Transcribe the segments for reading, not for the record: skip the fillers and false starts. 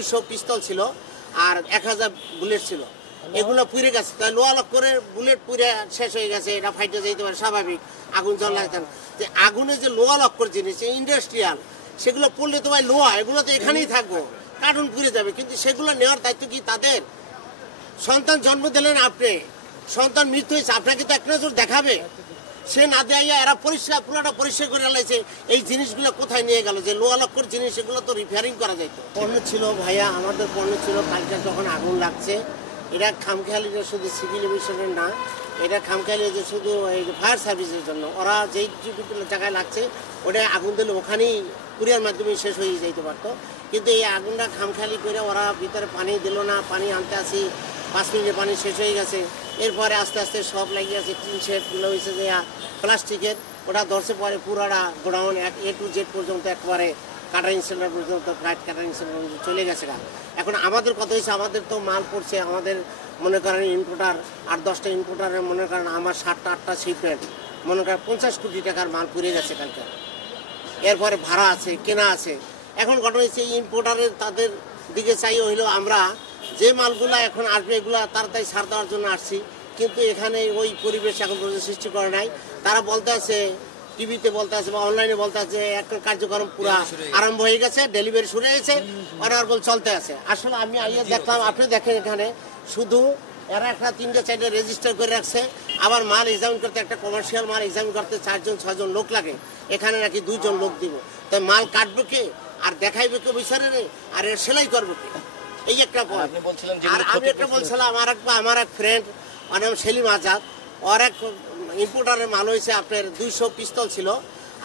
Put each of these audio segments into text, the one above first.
200 পিস্তল ছিল আর 1000 বুলেট ছিল। এগুলো পুড়ে গেছে, তাই লোহা লক করে বুলেট পুড়ে শেষ হয়ে গেছে। এটা ফাইটে যেতে পারে স্বাভাবিক, আগুন জ্বলাতে যে আগুনে যে লোহা লক করে জিনিস ইন্ডাস্ট্রিয়াল, সেগুলো পড়লে তো ভাই লোহা, এগুলো তো এখানেই থাকবো, কার্টুন পুড়ে যাবে। কিন্তু সেগুলো নেওয়ার দায়িত্ব কি তাদের? সন্তান জন্ম দিলেন আপনি, সন্তান মৃত্যু হয়েছে, আপনাকে তো এক নজর দেখাবে। সে না দেয়া এরা পরিষ্কার পুরোটা পরিষ্কার করে লাইছে। এই জিনিসগুলো কোথায় নিয়ে গেল? যে লোহা লক্কর জিনিস, এগুলো তো রিপেয়ারিং করা যেত। পণ্য ছিল ভাইয়া, আমাদের পণ্য ছিল। কালকে যখন আগুন লাগছে, এটা খামখেয়ালিটা শুধু সিভিল এভিয়েশনের না, এটা খামখেয়ালি যে শুধু এই ফায়ার সার্ভিসের জন্য। ওরা যেই জায়গায় লাগছে ওটা আগুন দিলে ওখানেই কুরিয়ার মাধ্যমে শেষ হয়ে যেতে পারতো। কিন্তু এই আগুনটা খামখেয়ালি করে ওরা ভিতরে পানি দিল না। পানি আনতে আসি 5 মিনিটে পানি শেষ হয়ে গেছে। এরপরে আস্তে আস্তে সব লাগিয়ে আছে, টিন শেডগুলো হয়েছে যে প্লাস্টিকের, ওটা ধরছে পরে পুরাটা গোডাউন A to Z পর্যন্ত একবারে কাটারিং সেন্টার পর্যন্ত, ফ্লাইট কাটারিং সেন্টার পর্যন্ত চলে গেছে। এখন আমাদের কথা হয়েছে, আমাদের তো মাল পড়ছে, আমাদের মনে করেন ইনপুটার 8-10টা ইনপুটারের মনে করেন আমার 7-8টা শিপমেন্ট, মনে করেন 50 কোটি টাকার মাল পুড়ে গেছে কালকে। এরপরে ভাড়া আছে, কেনা আছে। এখন ঘটনা হচ্ছে ইম্পোর্টারের তাদের দিকে চাই হইলো আমরা যে মালগুলা এখন আসবে এগুলা তাড়াতাড়ি ছাড় দেওয়ার জন্য আসছি, কিন্তু এখানে ওই পরিবেশ এখন পর্যন্ত সৃষ্টি করে নাই। তারা বলতে আছে, টিভিতে বলতে আছে বা অনলাইনে বলতে আছে একটা কার্যক্রম পুরা আরম্ভ হয়ে গেছে, ডেলিভারি শুরু হয়েছে, অর্ডার চলতে আছে। আসলে আমি আইয়া দেখলাম, আপনি দেখেন এখানে শুধু এরা একটা 3-4টা রেজিস্টার করে রাখছে। আবার মাল এক্সামিন করতে, একটা কমার্শিয়াল মাল এক্সামিন করতে 4-6জন লোক লাগে, এখানে নাকি 2 জন লোক দিব। তাই মাল কাটবে কে আর দেখাইবে কে বিচারে রে, আর এর সেলাই করবে কে? এই একটা পয়েন্ট। আর আমি একটা বলছিলাম, আমার এক ফ্রেন্ড নাম সেলিম আজাদ, ওর এক ইম্পোর্টারের মাল হয়েছে আপনার 200 পিস্তল ছিল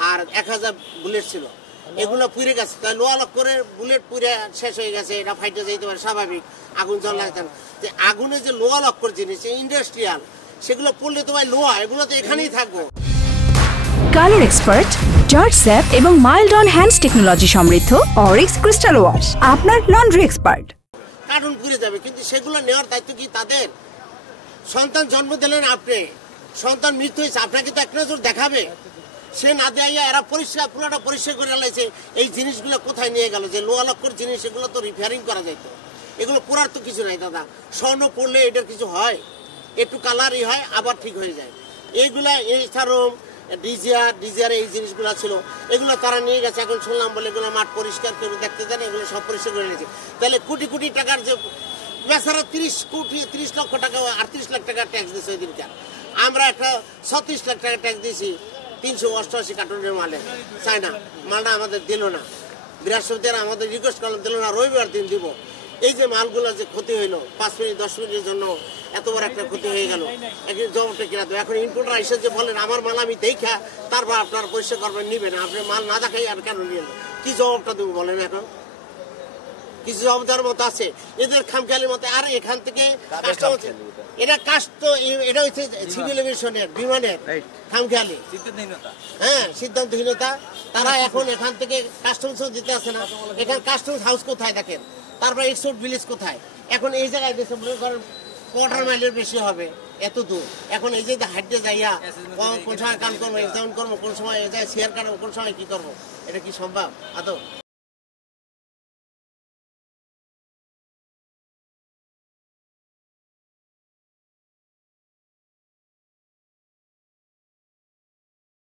আর 1000 বুলেট ছিল। এগুলো পুড়ে গেছে, তাই লোহা লক করে বুলেট পুড়ে শেষ হয়ে গেছে। এটা ফাইটে যেতে পারে স্বাভাবিক, আগুন জ্বলাতে যে আগুনে যে লোহা লক করে জিনিস ইন্ডাস্ট্রিয়াল, সেগুলো পড়লে তো ভাই লোহা, এগুলো তো এখানেই থাকবো। কালার এক্সপার্ট, জর্জ স্যাপ এবং মাইল্ড অন হ্যান্ডস টেকনোলজি সমৃদ্ধ অরিক্স ক্রিস্টাল ওয়াশ আপনার লন্ড্রি এক্সপার্ট। কার্টুন পুড়ে যাবে, কিন্তু সেগুলো নেওয়ার দায়িত্ব কি তাদের? সন্তান জন্ম দিলেন আপনি, সন্তান মৃত্যু হয়েছে, আপনাকে তো এক নজর দেখাবে। সে না দেয়া এরা পরিষ্কার পুরোটা পরিষ্কার করে লাইছে। এই জিনিসগুলো কোথায় নিয়ে গেল? যে লোহা লক্কর জিনিস, এগুলো তো রিপেয়ারিং করা যেত। এগুলো পুরার তো কিছু নাই দাদা। স্বর্ণ পড়লে এটার কিছু হয়, একটু কালারই হয়, আবার ঠিক হয়ে যায়। এইগুলা এছাড়াও ডিজিআর এই জিনিসগুলো ছিল, এগুলো তারা নিয়ে গেছে। এখন শুনলাম বলে এগুলো মাঠ পরিষ্কার করে দেখতে দেন, এগুলো সব পরিষ্কার করে নিয়েছে। তাহলে কোটি কোটি টাকার যে বেচারা 30 লক্ষ টাকা 38 লাখ টাকা ট্যাক্স দিয়েছে ওই দিনকার। আমরা একটা 36 লাখ টাকা ট্যাক্স দিয়েছি 388 কার্টুনের মালে। চায়না মালটা আমাদের দিল না, বৃহস্পতিবার আমাদের রিকোয়েস্ট করলাম, দিল না, রবিবার দিন দিব। এই যে মালগুলো যে ক্ষতি হইলো 5 মিনিট 10 মিনিটের জন্য এত বড় একটা ক্ষতি হয়ে গেল, একদিন জবাবটা কিনা দেবো? এখন ইম্পোর্টার এসে যে বলেন আমার মাল আমি দেখা তারপর আপনার পরিষ্কার করবেন, নিবেন, আপনি মাল না দেখাই আর কেন নিয়ে কি জবাবটা দেবো বলেন? এখন কিছু জবাব দেওয়ার মতো আছে এদের খামখেয়ালির মতো। আর এখান থেকে এটা কাস্ট তো এটা হচ্ছে সিভিল এভিয়েশনের বিমানের খামখেয়ালি, হ্যাঁ, সিদ্ধান্তহীনতা। তারা এখন এখান থেকে কাস্টমসও দিতে আসে না। এখানে কাস্টমস হাউস কোথায় দেখেন, তারপর এক্সপোর্ট ভিলেজ কোথায়? এখন এই জায়গায় দেশে মনে করেন 1/4 মাইলের বেশি হবে, এত দূর। এখন এই যে হাইটে যাইয়া কোন সময় কাম করবো, এক্সামিন করবো, কোন সময় শেয়ার কাটবো, কোন সময় কি করবো, এটা কি সম্ভব আদৌ?